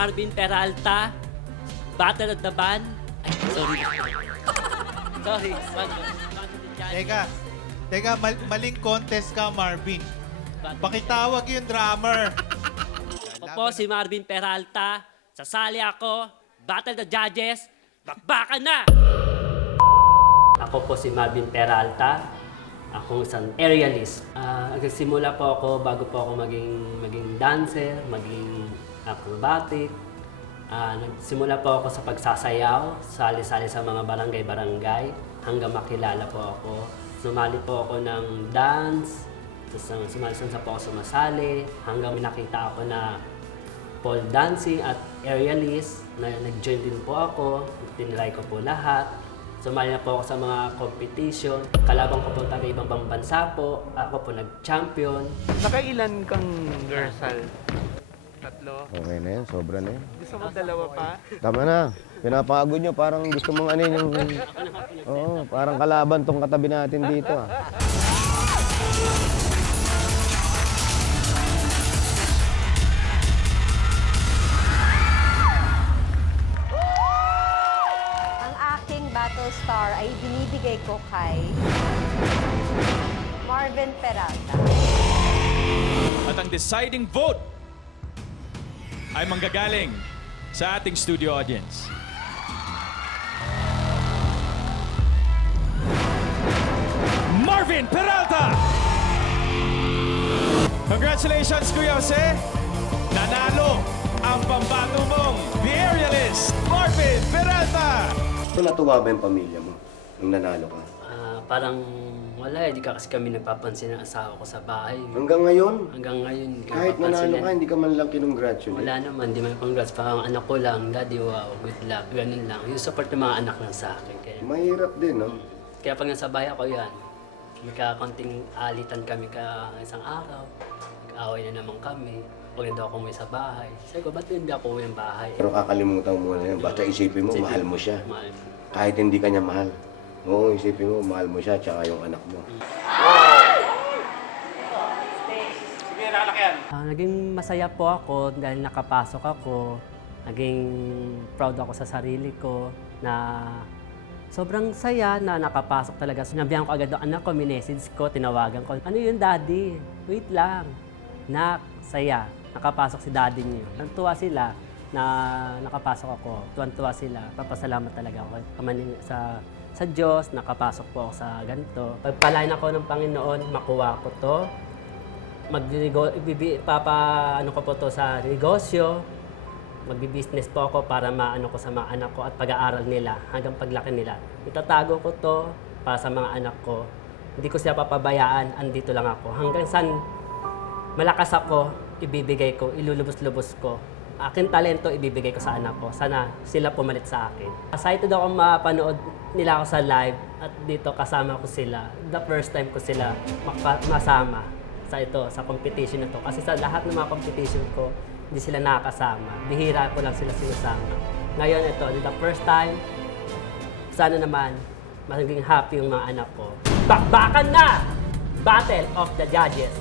Marvin Peralta, Battle of the Band. Ay, sorry. Sorry. Teka, maling contest ka, Marvin. Pakitawag yung drummer. Ako po si Marvin Peralta. Sasali ako. Battle the Judges. Bakbakan na! Ako po si Marvin Peralta. Ako isang aerialist. Nagsimula po ako bago po ako maging dancer, maging acrobatic. Nagsimula po ako sa pagsasayaw, sali-sali sa mga barangay-barangay hanggang makilala po ako. Sumali po ako ng dance, sumali po ako sumasali hanggang nakita ako na pole dancing at aerialist. Nag-join din po ako, tinry ko po lahat. Sumali na po ako sa mga competition. Kalabang ko po taga ibang bansa po. Ako po nag-champion. Nakailan kang rehearsal? Tatlo? Okay na yan, sobra na yan. Gusto mo dalawa pa? Tama na. Pinapagod nyo, parang gusto mong ano yung... Oo, parang kalaban tong katabi natin dito. Ah. Ang aking battle star ay binibigay ko kay Marvin Peralta. At ang deciding vote ay manggagaling sa ating studio audience. Marvin Peralta! Congratulations, Kuya Jose! Nanalo ang pambato mong The Aerialist, Marvin Peralta! So natuwa ba yung pamilya mo nung nanalo ka? Parang wala, hindi kasi kami napapansin ng asawa ko sa bahay. Hanggang ngayon? Hanggang ngayon, hindi kami Kahit napapansin nanalo yan. ka, hindi ka man lang kinongratulate. Wala naman, di man congrats. Parang anak ko lang, daddy, wow, good luck, ganun lang. Yung support ng mga anak lang sa akin. Kaya, Mahirap din, no? kaya pag nasa bahay ako yan, may kakunting alitan kami isang araw. Nag-away na naman kami. Huwag na daw ako umuwi sa bahay. Sabi ko, ba't hindi ako umuwi ng bahay? Pero kakalimutan mo na yan. Basta isipin mo, mahal mo siya. Mahal mo. Kahit hindi ka niya mahal. Oo, isipin mo, mahal mo siya, tsaka yung anak mo. Naging masaya po ako dahil nakapasok ako. Naging proud ako sa sarili ko na sobrang saya na nakapasok talaga. Sinabihan ko agad ang anak ko, minessage ko, tinawagan ko. Ano yun, daddy? Wait lang. Nak, saya. Nakapasok si daddy niyo. Natuwa sila na nakapasok ako. Tuwan-tuwa sila. Papasalamat talaga ako sa Diyos. Nakapasok po ako sa ganito. Pagpalain ako ng Panginoon, makuha ko to. Ano ko po to sa negosyo. Magbi-business po ako para maano ko sa mga anak ko at pag-aaral nila hanggang paglaki nila. Itatago ko to para sa mga anak ko. Hindi ko sila papabayaan, andito lang ako. Hanggang saan malakas ako, ibibigay ko, ilulubos-lubos ko. Aking talento, ibibigay ko sa anak ko. Sana sila pumalit sa akin. Excited ako mapanood nila ako sa live at dito kasama ko sila. The first time ko sila masama sa competition na to. Kasi sa lahat ng mga competition ko, hindi sila nakakasama. Bihira ko lang sila sinasama. Ngayon ito, the first time, sana naman maging happy yung mga anak ko. Bakbakan na! Battle of the Judges.